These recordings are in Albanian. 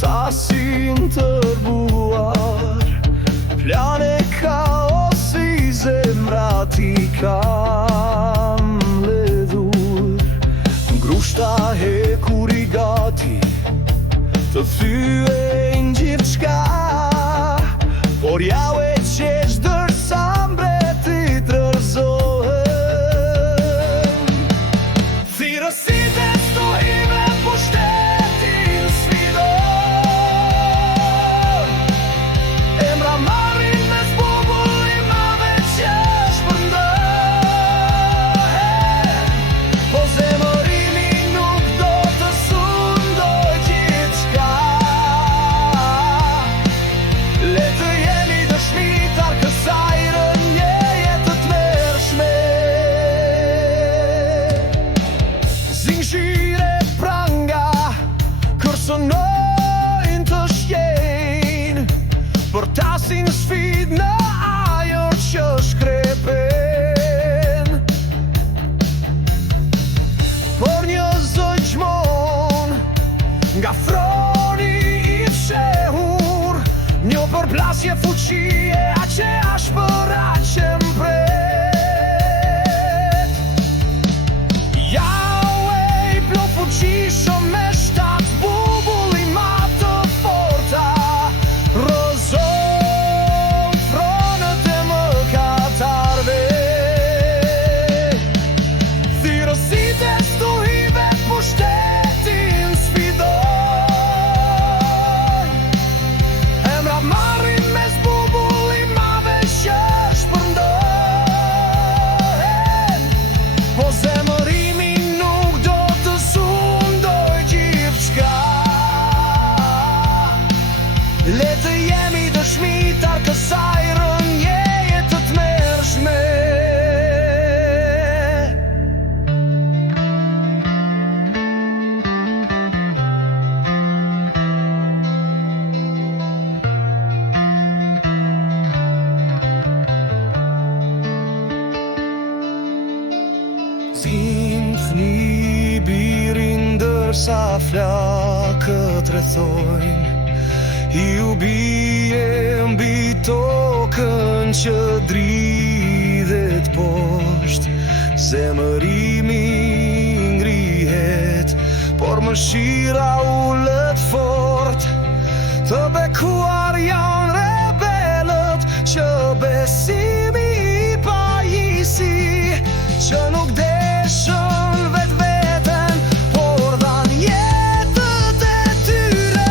tasin tërbuar, plane kaos si zemra ti kam ledhur. Grushta hekur I gati të thyen gjithçka, por jau e qesh dërsa mbretit rërzohen. Thirësit e stohive pushtetin sfidon, emra marrin me zbubullimave që shpërndohen, po zemërimi nuk do të sundoj gjithçka. Le të jemi dëshmitar kësaj rënjeje të tmerrshme. Zinxhire pranga kërcënojnë të shtjenjë, për tasin sfid në ajër që shkrepen. Por një zë gjmon nga froni I fshehur, një përplasje fuqie aqe ashpër aqe mpret. Yahweh plot fuqishëm me 7 bubullima të forta, rrëzon fronët e mëkatarve. Thirësit e stuhive pushtetin sfidojnë, emra marrin me zbubullimave që shpërndohen, po zemërimi nuk do të sundoj gjithçka. Le të jemi dëshmitar kësaj rënjeje të tmerrshme. Një birin ndërsa flakët rrethojnë, I u bie mbi tokën që dridhet poshtë. Zemërimi ngrihet, por mëshira ullet fort. Të bekuar janë rebelët që besimi I pajisi, që nuk deshën vetveten, por dhan jetët e tyre.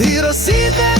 Thirësit e